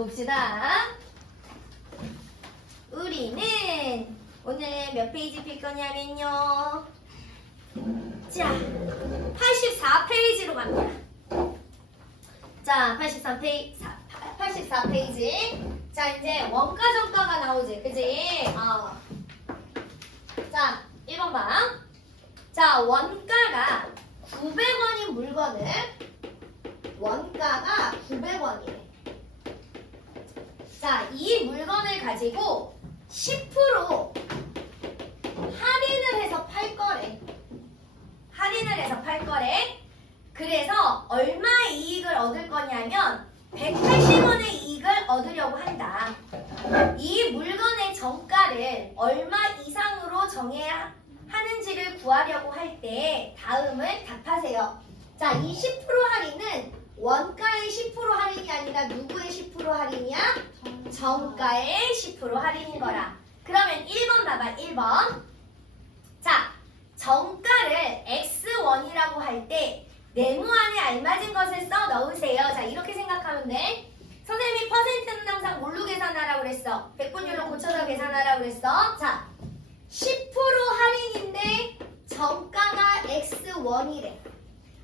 봅시다. 우리는 오늘 몇 페이지 필 거냐면요. 자, 84페이지로 갑니다. 자, 84페이지. 자, 이제 원가 정가가 나오지. 그지? 자, 1번 봐. 자, 원가가 900원인 물건을 원가가 900원이래. 자, 이 물건을 가지고 10% 할인을 해서 팔 거래. 할인을 해서 팔 거래. 그래서 얼마 이익을 얻을 거냐면 180원의 이익을 얻으려고 한다. 이 물건의 정가를 얼마 이상으로 정해야 하는지를 구하려고 할 때 다음을 답하세요. 자, 이 10% 할인은 원가의 10% 할인이 아니라 누구의 10% 할인이야? 정가의 10% 할인인 거라. 그러면 1번 봐봐. 1번. 자, 정가를 X1이라고 할 때 네모 안에 알맞은 것을 써 넣으세요. 자, 이렇게 생각하면 돼. 선생님이 퍼센트는 항상 뭘로 계산하라고 그랬어? 백분율로 고쳐서 계산하라고 그랬어. 자, 10% 할인인데 정가가 X1이래.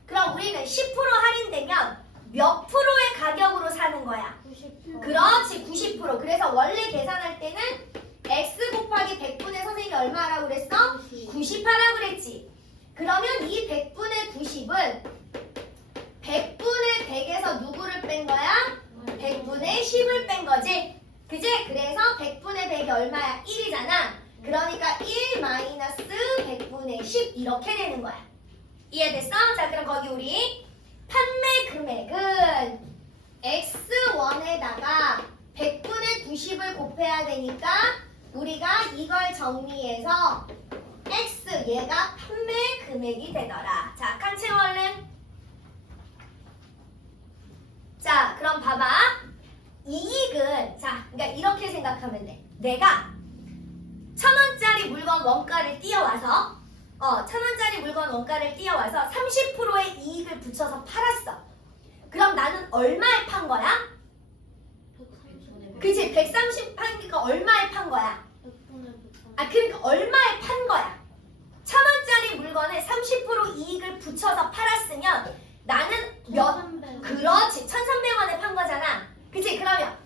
그럼 우리는 10% 할인되면 몇 프로의 가격으로 사는 거야? 90%. 그렇지, 90%. 그래서 원래 계산할 때는 X 곱하기 100분의 선생님이 얼마 하라고 그랬어? 90 하라고 그랬지. 그러면 이 100분의 90은 100분의 100에서 누구를 뺀 거야? 100분의 10을 뺀 거지. 그지? 그래서 100분의 100이 얼마야? 1이잖아. 그러니까 1 마이너스 100분의 10 이렇게 되는 거야. 이해됐어? 자, 그럼 거기 우리 판매 금액은 X1에다가 100분의 90을 곱해야 되니까 우리가 이걸 정리해서 X 얘가 판매 금액이 되더라. 자, 칸 채워 얼른. 자, 그럼 봐봐. 이익은 자, 그러니까 이렇게 생각하면 돼. 내가 1,000원짜리 물건 원가를 띄어와서 1,000원짜리 물건 원가를 띄어와서 30%의 이익을 붙여서 팔았어. 그럼 나는 얼마에 판 거야? 그치? 130 파니까 얼마에 판 거야? 그러니까 얼마에 판 거야? 1,000원짜리 물건에 30% 이익을 붙여서 팔았으면 나는 그렇지. 1,300원에 판 거잖아. 그치? 그러면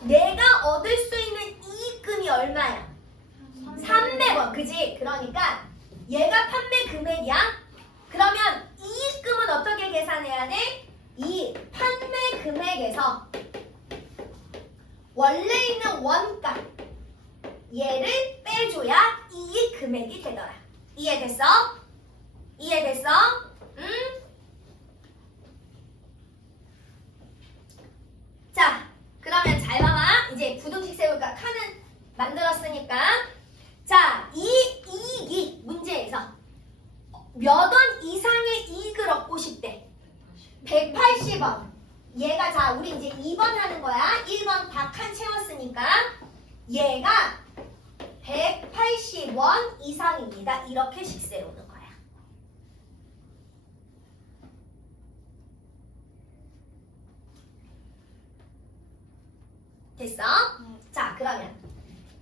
내가 얻을 수 있는 이익금이 얼마야? 300원. 그치? 그러니까 얘가 판매 금액이야. 그러면 이익금은 어떻게 계산해야 돼? 이 판매 금액에서 원래 있는 원가 얘를 빼줘야 이익 금액이 되더라. 이해됐어? 이해됐어? 응? 자, 그러면 잘 봐봐. 이제 부등식 세울까? 칸은 만들었으니까. 자, 이 이익이 문제에서 몇 원 이상의 이익을 얻고 싶대. 180원. 얘가 자, 우리 이제 2번 하는 거야. 1번 다 칸 채웠으니까 얘가 180원 이상입니다. 이렇게씩 세우는 거야. 됐어? 자, 그러면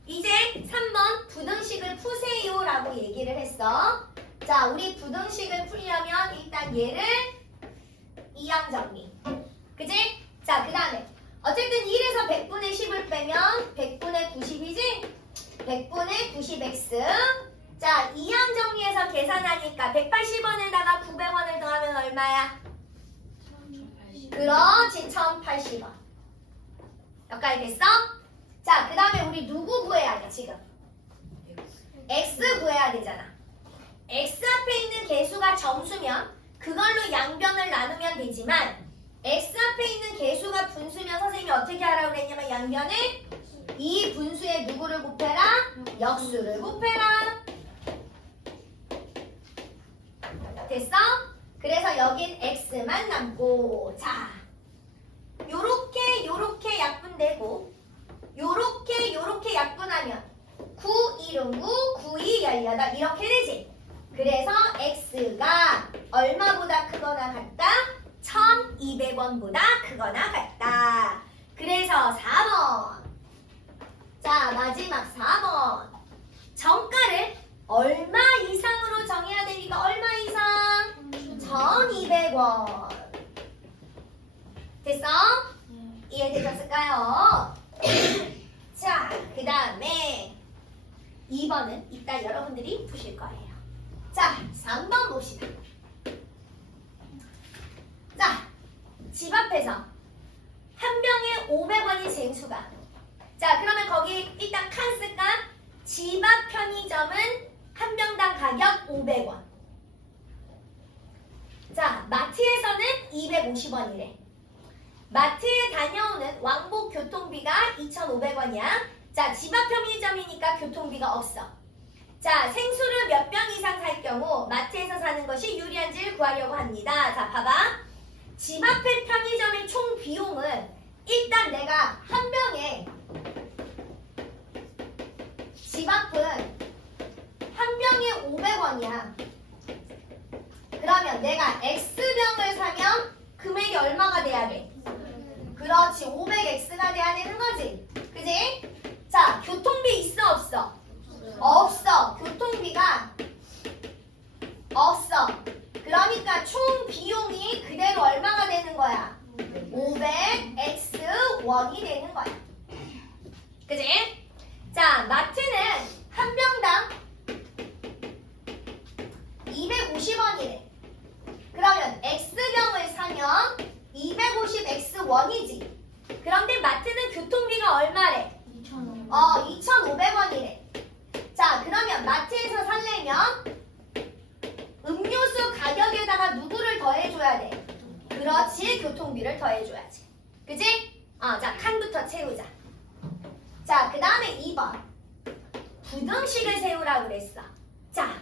이제 3번 부등식을 푸세요라고 얘기를 했어. 자, 우리 부등식을 풀려면 일단 얘를 이항 정리. 그지? 자, 그 다음에 어쨌든 1에서 100분의 10을 빼면 100분의 90이지? 100분의 90x. 자, 이항 정리해서 계산하니까 180원에다가 900원을 더하면 얼마야? 그렇지, 1080원. 여기까지 됐어? 자, 그 다음에 우리 누구 구해야 돼, 지금? x 구해야 되잖아. x 앞에 있는 개수가 정수면 그걸로 양변을 나누면 되지만 x 앞에 있는 개수가 분수면 선생님이 어떻게 하라고 그랬냐면 양변을 이 분수에 누구를 곱해라? 역수를 곱해라. 됐어? 그래서 여긴 x만 남고, 자, 요렇게 약분되고 요렇게 약분하면 9, 1은 9, 9, 2, 18 이렇게 되지. 그래서 x가 얼마보다 크거나 같다? 1,200원보다 크거나 같다. 그래서 4 마지막 4번. 정가를 얼마 이상으로 정해야 되니까 얼마 이상? 1,200원. 됐어? 이해되셨을까요? 자, 그 다음에 2번은 이따 여러분들이 푸실 거예요. 자, 3번 봅시다. 자, 집 앞에서 한 병에 500원이 쟁수가. 자, 그러면 거기 일단 칸 쓸까? 집 앞 편의점은 한 병당 가격 500원. 자, 마트에서는 250원이래. 마트에 다녀오는 왕복 교통비가 2,500원이야. 자, 집 앞 편의점이니까 교통비가 없어. 자, 생수를 몇 병 이상 살 경우 마트에서 사는 것이 유리한지를 구하려고 합니다. 자, 봐봐. 집 앞의 편의점의 총 비용은 일단 내가 한 병에 집 앞은 한 병에 500원이야. 그러면 내가 X병을 사면 금액이 얼마가 돼야 돼? 그렇지, 500X가 돼야 되는 거지. 그지? 자, 교통비 있어 없어? 없어. 교통비가 없어. 그러니까 총 비용이 그대로 얼마가 되는 거야? 500X원이 되는 거야. 그지? 자, 마트는 한 병당 250원이래. 그러면 X병을 사면 250X원이지. 그런데 마트는 교통비가 얼마래? 2,500원이래. 자, 그러면 마트에서 살려면 음료수 가격에다가 누구를 더해줘야 돼? 그렇지, 교통비를 더해줘야지. 그지? 자, 칸부터 채우자. 자, 그 다음에 2번. 부등식을 세우라고 그랬어. 자,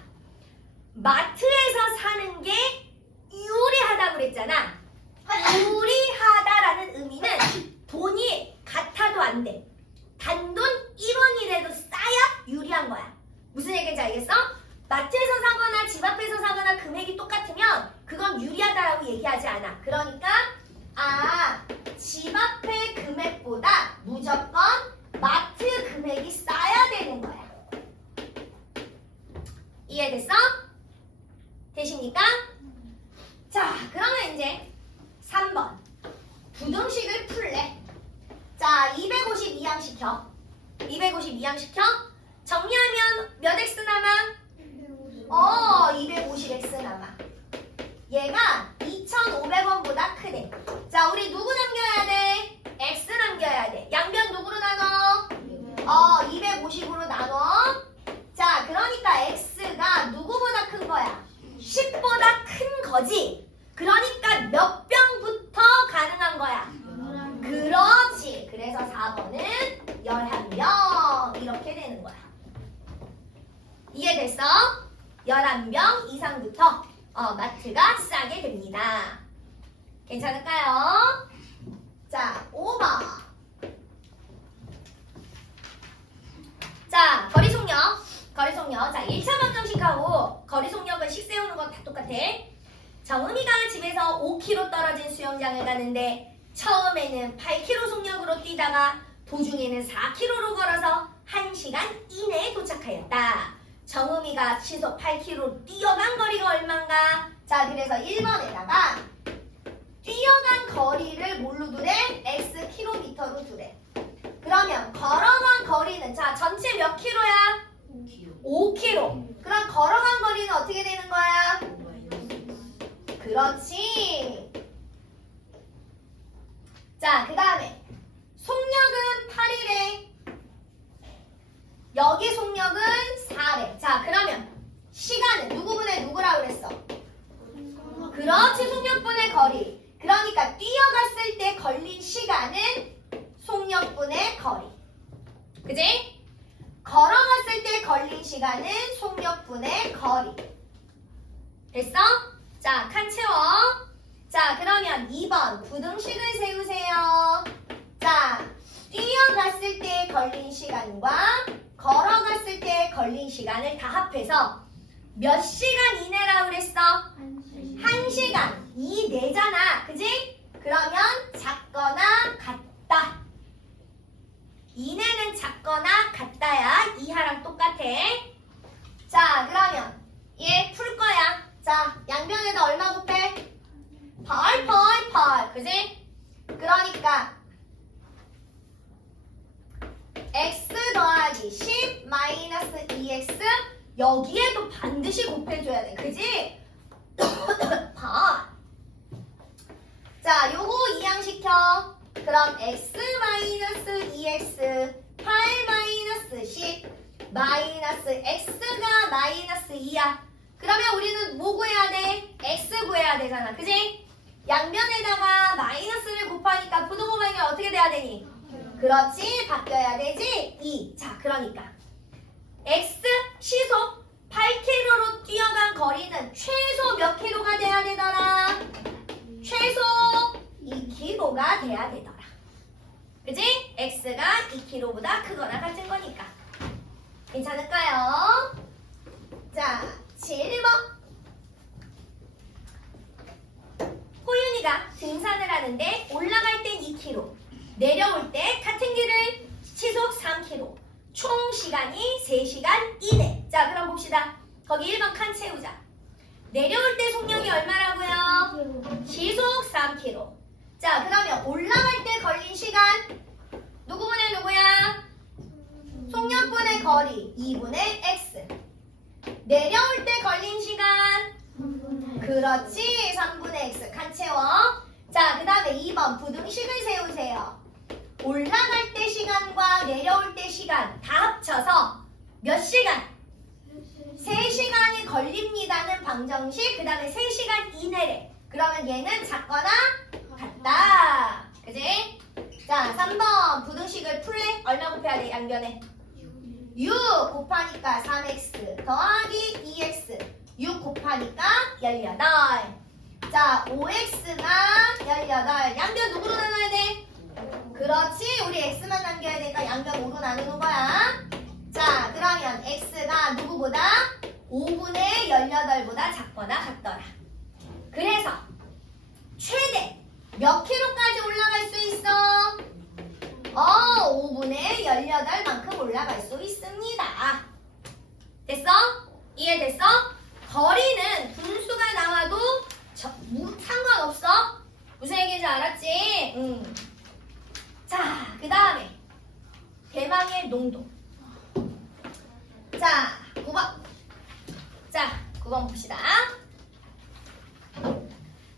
마트에서 사는 게 유리하다고 그랬잖아. 유리하다라는 의미는 돈이 같아도 안 돼. 단돈 1원이라도 싸야 유리한 거야. 무슨 얘기인지 알겠어? 마트에서 사거나 집 앞에서 사거나 금액이 똑같으면 그건 유리하다라고 얘기하지 않아. 그러니까 집 앞의 금액보다 무조건 마트 금액이 싸야 되는 거야. 이해됐어? 되십니까? 자, 그러면 이제 3번 부등식을 풀래. 자, 250 이항시켜. 250 이항시켜. 정리하면 몇 X 남아? 250X 남아. 얘가 2,500원보다 크대. 자, 우리 누구 남겨야 돼? X 남겨야 돼. 양변 누구로 나눠? 250으로 나눠. 자, 그러니까 X가 누구보다 큰 거야? 10보다 큰 거지. 그러니까 몇 병부터 가능한 거야? 그렇지. 그래서 4번은 11병 이렇게 되는 거야. 이해됐어? 11병 이상부터 마트가 싸게 됩니다. 괜찮을까요? 자, 5번. 자, 거리속력. 자, 1차 방정식하고 거리속력은 식 세우는 건 다 똑같아. 정음이가 집에서 5km 떨어진 수영장을 가는데 처음에는 8km 속력으로 뛰다가 도중에는 4km로 걸어서 1시간 이내에 도착하였다. 정음이가 시속 8km로 뛰어간 거리가 얼마인가? 자, 그래서 1번에다가 뛰어간 거리를 뭘로 두래? x 킬로미터로 두래. 그러면 걸어간 거리는 자, 전체 몇 킬로야? 5km. 그럼 걸어간 거리는 어떻게 되는 거야? 그렇지. 자, 그 다음에 속력은 8이래. 여기 속력은 4래. 자, 그러면 시간은 누구분의 누구라고 그랬어? 그렇지, 속력분의 거리. 그러니까 뛰어갔을 때 걸린 시간은 속력분의 거리. 그지? 걸어갔을 때 걸린 시간은 속력분의 거리. 됐어? 자, 칸 채워. 자, 그러면 2번 부등식을 세우세요. 자, 뛰어갔을 때 걸린 시간과 걸어갔을 때 걸린 시간을 다 합해서 몇 시간 이내라고 그랬어? 1시간 이내잖아. 그지? 그러면 작거나 같다. 이내는 작거나 같다야. 이하랑 똑같아. 자, 그러면 얘 풀 거야. 자, 양변에다 얼마 곱해? 8, 8, 8. 그지? 그러니까 x 더하기 10 마이너스 2x 여기에도 반드시 곱해줘야 돼. 그지? 봐. 자, 요거 이항시켜. 그럼 x 마이너스 2x 8 마이너스 10 마이너스 x가 마이너스 2야. 그러면 우리는 뭐 구해야 돼? x 구해야 되잖아. 그지? 양변에다가 마이너스를 곱하니까 부등호방이 어떻게 돼야 되니? 그렇지. 바뀌어야 되지? 2. 자, 그러니까 x 시속 8km로 뛰어간 거리는 최소 몇 킬로가 돼야 되더라? 최소 2km가 돼야 되더라. 그지? x가 2km보다 크거나 같은 거니까. 괜찮을까요? 자, 7번. 호윤이가 등산을 하는데 올라갈 땐 2km, 내려올 때 같은 길을 시속 3km, 총 시간이 3시간 이내. 자, 그럼 봅시다. 거기 1번 칸 채우자. 내려올 때 속력이 얼마라고요? 시속 3km. 자, 그러면 올라갈 때 걸린 시간 누구분의 누구야? 속력분의 거리 2분의 x. 내려올 때 걸린 시간 그렇지. 3분의 x 칸 채워. 자, 그 다음에 2번 부등식을 세우세요. 올라갈 때 시간과 내려올 때 시간 다 합쳐서 몇 시간? 3시간이 걸립니다는 방정식. 그 다음에 3시간 이내래. 그러면 얘는 작거나 같다. 그지? 자, 3번 부등식을 풀래? 얼마 곱해야 돼? 양변에 6 곱하니까 3x 더하기 2x 6 곱하니까 18. 자, 5x가 18. 양변 누구로 나눠야 돼? 그렇지. 우리 x만 남겨야 되니까 양변 5로 나누는 거야. 자, 그러면 x가 누구보다? 5분의 18보다 작거나 같더라. 그래서 최대 몇 킬로까지 올라갈 수 있어? 5분의 18만큼 올라갈 수 있습니다. 됐어? 이해됐어? 거리는 분수가 나와도 상관없어. 무슨 얘기인지 알았지? 자, 그 다음에 대망의 농도. 자, 9번. 자, 9번 봅시다.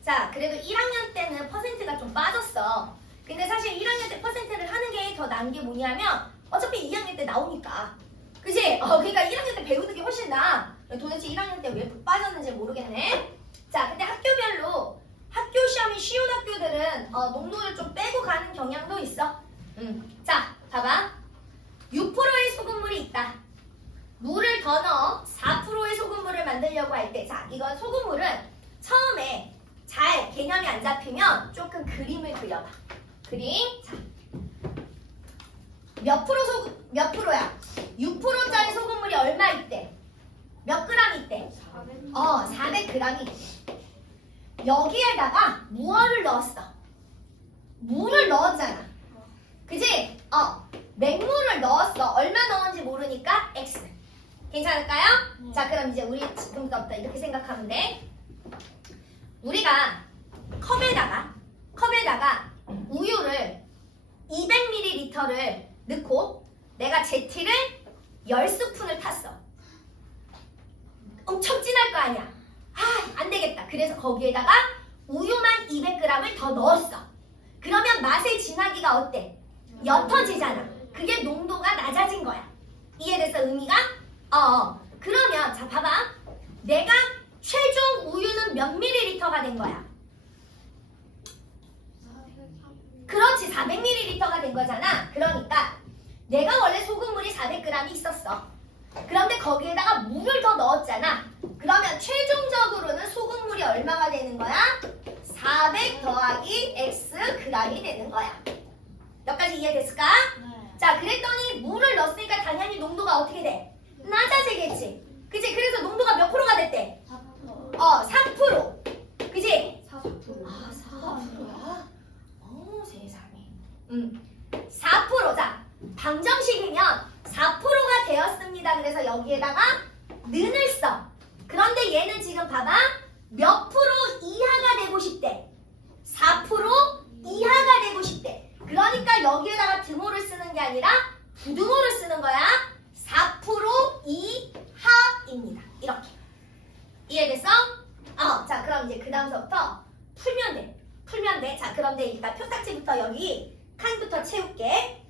자, 그래도 1학년 때는 퍼센트가 좀 빠졌어. 근데 사실 1학년 때 퍼센트를 하는 게 더 나은 게 뭐냐면 어차피 2학년 때 나오니까. 그치? 그러니까 1학년 때 배우는 게 훨씬 나아. 도대체 1학년 때 왜 빠졌는지 모르겠네. 자, 근데 학교별로 학교 시험이 쉬운 학교들은 농도를 좀 빼고 가는 경향도 있어. 자, 봐봐. 6%의 소금물이 있다. 물을 더 넣어 4%의 소금물을 만들려고 할 때, 자, 이건 소금물은 처음에 잘 개념이 안 잡히면 조금 그림을 그려봐. 그림. 자, 몇 프로야? 6%짜리 소금물이 얼마 있대? 몇 그램 있대? 400g이 있대. 여기에다가 무엇을 넣었어? 물을 넣었잖아. 그지? 맹물을 넣었어. 얼마 넣었는지 모르니까 X. 괜찮을까요? 자, 그럼 이제 우리 지금부터 이렇게 생각하면 돼. 우리가 컵에다가 우유를 200ml를 넣고 내가 제티를 10스푼을 탔어. 엄청 진할 거 아니야. 안 되겠다. 그래서 거기에다가 우유만 200g을 더 넣었어. 그러면 맛의 진하기가 어때? 옅어지잖아. 그게 농도가 낮아진 거야. 이해됐어, 의미가? 그러면 자, 봐봐. 내가 최종 우유는 몇 ml가 된 거야? 그렇지, 400ml가 된 거잖아. 그러니까 내가 원래 소금물이 400g이 있었어. 그런데 거기에다가 물을 더 넣었잖아. 그러면 최종적으로는 소금물이 얼마가 되는 거야? 400 더하기 x g이 되는 거야. 여기까지 이해됐을까? 네. 자, 그랬더니 물을 넣었으니까 당연히 농도가 어떻게 돼? 낮아지겠지. 그치? 그래서 농도가 몇 프로가 됐대? 3%. 그치? 4%야? 세상에. 4%. 자, 방정식이면 여기에다가 는을 써. 그런데 얘는 지금 봐봐. 몇 프로 이하가 되고 싶대. 4% 이하가 되고 싶대. 그러니까 여기에다가 등호를 쓰는 게 아니라 부등호를 쓰는 거야. 4% 이하입니다. 이렇게. 이해됐어? 자, 그럼 이제 그 다음서부터 풀면 돼. 풀면 돼. 자, 그럼 일단 표딱지부터 여기 칸부터 채울게.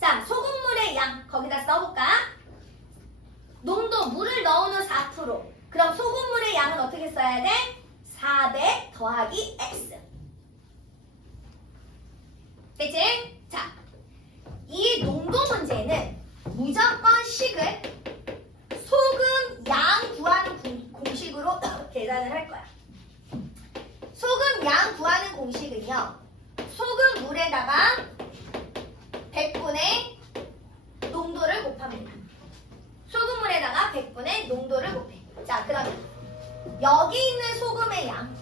자, 소금물의 양 거기다 써볼까? 농도 물을 넣은 후 4%. 그럼 소금물의 양은 어떻게 써야 돼? 400 더하기 x. 됐지? 자, 이 농도 문제는 무조건 식을 소금 양 구하는 공식으로 계산을 할 거야. 소금 양 구하는 공식은요. 소금 물에다가 100분의 농도를 곱합니다. 소금물에다가 100분의 농도를 곱해. 자, 그러면 여기 있는 소금의 양.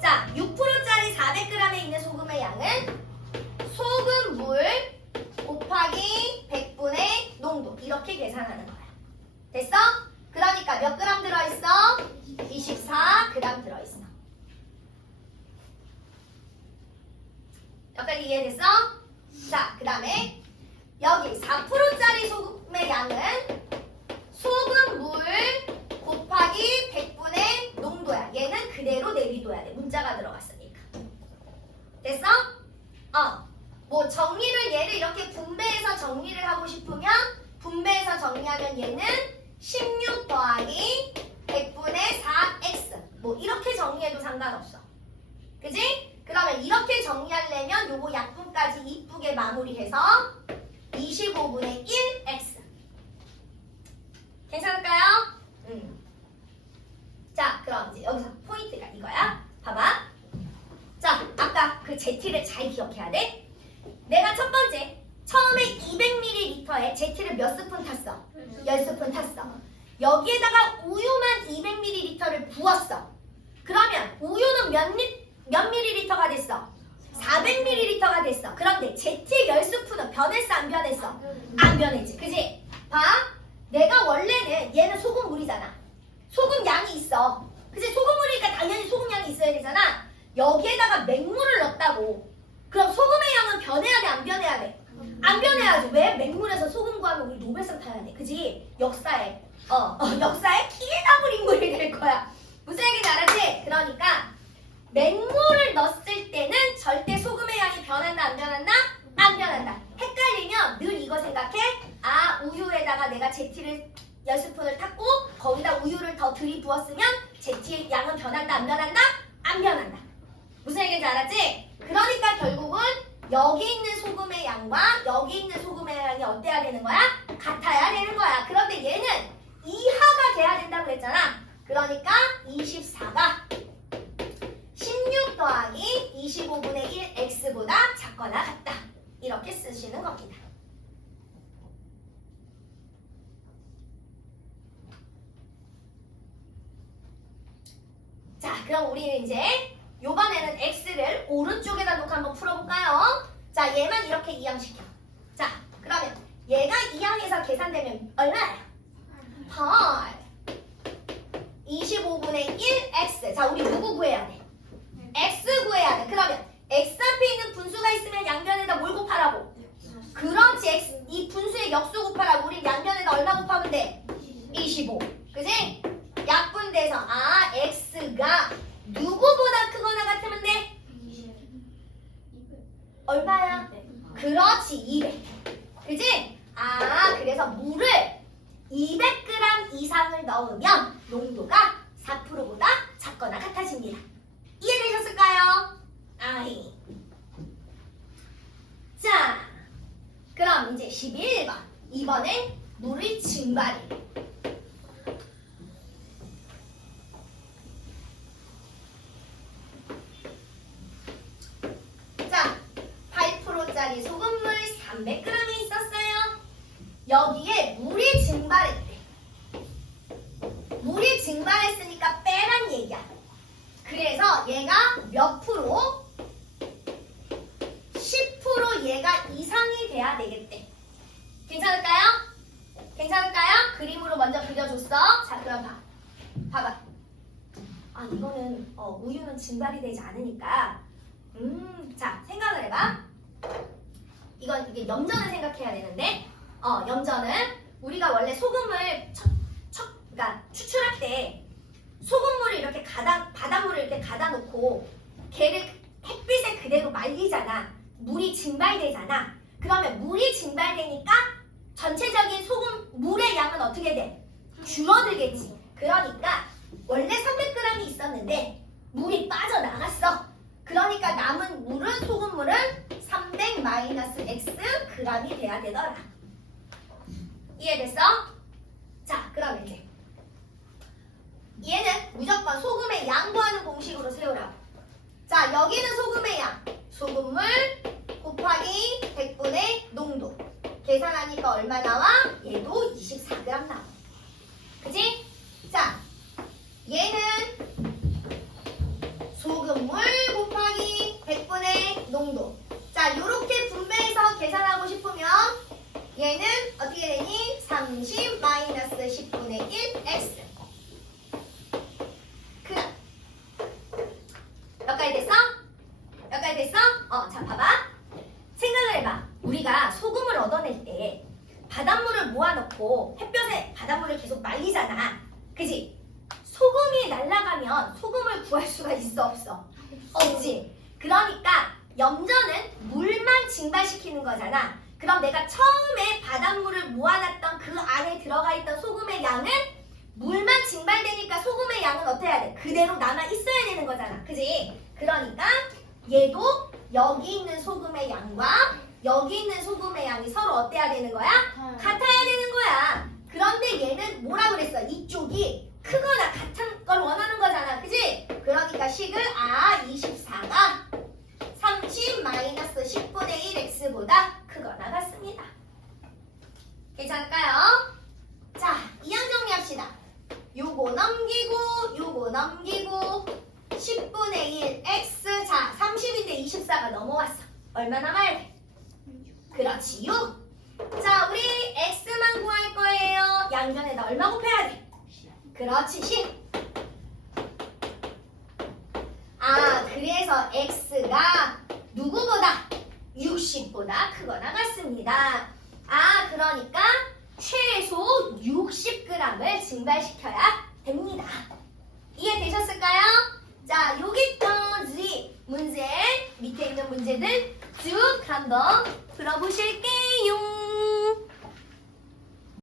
자, 6%짜리 400g에 있는 소금의 양은 소금물 곱하기 100분의 농도. 이렇게 계산하는 거야. 됐어? 그러니까 몇 그램 들어있어? 24g 들어있어. 여기까지 이해됐어? 자, 그 다음에 여기 4%짜리 소금의 양은 소금물 곱하기 100분의 농도야. 얘는 그대로 내비둬야 돼. 문자가 들어갔으니까. 됐어? 뭐 정리를 얘를 이렇게 분배해서 정리를 하고 싶으면 분배해서 정리하면 얘는 16 더하기 100분의 4x. 뭐 이렇게 정리해도 상관없어. 그지? 그러면 이렇게 정리하려면 요거 약분까지 이쁘게 마무리해서 25분의 1x. 괜찮을까요? 자, 그럼 이제 여기서 포인트가 이거야. 봐봐. 자, 아까 그 Z를 잘 기억해야 돼. 내가 첫 번째 처음에 200ml에 Z를 몇 스푼 탔어? 10스푼 탔어. 여기에다가 우유만 200ml를 부었어. 그러면 우유는 몇 ml가 됐어? 400ml가 됐어. 그런데 Z 10스푼은 변했어, 안 변했어? 안 변했지. 그지? 봐. 내가 원래는 얘는 소금물이잖아. 소금 양이 있어. 그치? 소금물이니까 당연히 소금 양이 있어야 되잖아. 여기에다가 맹물을 넣었다고. 그럼 소금의 양은 변해야 돼, 안 변해야 돼? 안 변해야지. 왜? 맹물에서 소금 구하면 우리 노벨상 타야 돼. 그지? 역사에 역사에 길다불 인물이 될 거야. 무슨 얘기인지 알았지? 그러니까 맹물을 넣었을 때는 절대 소금의 양이 변한다, 안 변한다? 안 변한다. 헷갈리면 늘 이거 생각해. 우유에다가 내가 제티를 10스푼을 탔고 거기다 우유를 더 들이부었으면 제티의 양은 변한다, 안 변한다? 안 변한다. 무슨 얘기인지 알았지? 그러니까 결국은 여기 있는 소금의 양과 여기 있는 소금의 양이 어때야 되는 거야? 같아야 되는 거야. 그런데 얘는 이하가 돼야 된다고 했잖아. 그러니까 24가 16 더하기 25분의 1 x보다 작거나 같다. 이렇게 쓰시는 겁니다. 자, 그럼 우리는 이제 요번에는 x를 오른쪽에다 놓고 한번 풀어볼까요? 자, 얘만 이렇게 이항시켜. 자, 그러면 얘가 이항해서 계산되면 얼마야? 8 25분의 1x. 자, 우리 누구 구해야 돼? x 구해야 돼. 그러면 x 앞에 있는 분수가 있으면 양변에다 뭘 곱하라고? 그렇지. x, 이 분수의 역수 곱하라고. 우리 양변에다 얼마 곱하면 돼? 25. 그지? 약분돼서 x가 누구보다 크거나 같으면 돼? 얼마야? 그렇지. 200. 그지? 그래서 물을 200g 이상을 넣으면 농도가 4%보다 작거나 같아집니다. 이해되셨을까요? 자, 그럼 이제 11번. 이번엔 물의 증발이. 자, 8%짜리 소금물 300g이 있었어요. 여기에 물이 증발했대. 물이 증발했으니까 빼란 얘기야. 그래서 얘가 몇 프로? 10% 얘가 이상이 돼야 되겠대. 괜찮을까요? 괜찮을까요? 그림으로 먼저 그려줬어. 자, 그럼 봐봐. 아, 이거는 우유는 증발이 되지 않으니까. 자, 생각을 해봐. 이게 염전을 생각해야 되는데, 염전은 우리가 원래 소금을 그러니까 추출할 때 소금물을 이렇게 바닷물을 이렇게 가다 놓고 걔를 햇빛에 그대로 말리잖아. 물이 증발되잖아. 그러면 물이 증발되니까 전체적인 물의 양은 어떻게 돼? 줄어들겠지. 그러니까 원래 300g이 있었는데 물이 빠져나갔어. 그러니까 남은 소금물은 300-X g이 돼야 되더라. 이해됐어? 자, 그럼 이제 얘는 무조건 소금의 양 구하는 공식으로 세우라고. 자, 여기는 소금의 양. 소금물 곱하기 100분의 농도. 계산하니까 얼마 나와? 얘도 24g 나와. 그치? 자, 얘는 소금물 곱하기 100분의 농도. 자, 요렇게 분배해서 계산하고 싶으면 얘는 어떻게 되니? 30-10분의 1 x. 여기까지 됐어? 여기까지 됐어? 자, 봐봐. 생각을 해봐. 우리가 소금을 얻어낼 때 바닷물을 모아놓고 햇볕에 바닷물을 계속 말리잖아. 그지? 소금이 날아가면 소금을 구할 수가 있어, 없어? 없지. 그러니까 염전은 물만 증발시키는 거잖아. 그럼 내가 처음에 바닷물을 모아놨던 그 안에 들어가 있던 소금의 양은 물만 증발되니까 소금의 양은 어떻게 해야 돼? 그대로 남아 있어야 되는 거잖아. 그지? 그러니까 얘도 여기 있는 소금의 양과 여기 있는 소금의 양이 서로 어때야 되는 거야? 같아야 되는 거야. 그런데 얘는 뭐라 그랬어? 이쪽이 크거나 같은 걸 원하는 거잖아. 그지? 그러니까 식을 24가 30-10분의 1x보다 크거나 같습니다. 괜찮을까요? 자, 이항 정리합시다. 요거 넘기고 10분의 1 x. 자, 30인데 24가 넘어왔어. 얼마 남아야 돼? 그렇지, 6. 자, 우리 x만 구할 거예요. 양변에다 얼마 곱해야 돼? 그렇지, 10. 그래서 x가 누구보다? 60보다 크거나 같습니다. 그러니까 최소 60g을 증발시켜야 됩니다. 이해되셨을까요? 자, 여기까지 문제, 밑에 있는 문제들 쭉 한번 풀어보실게요.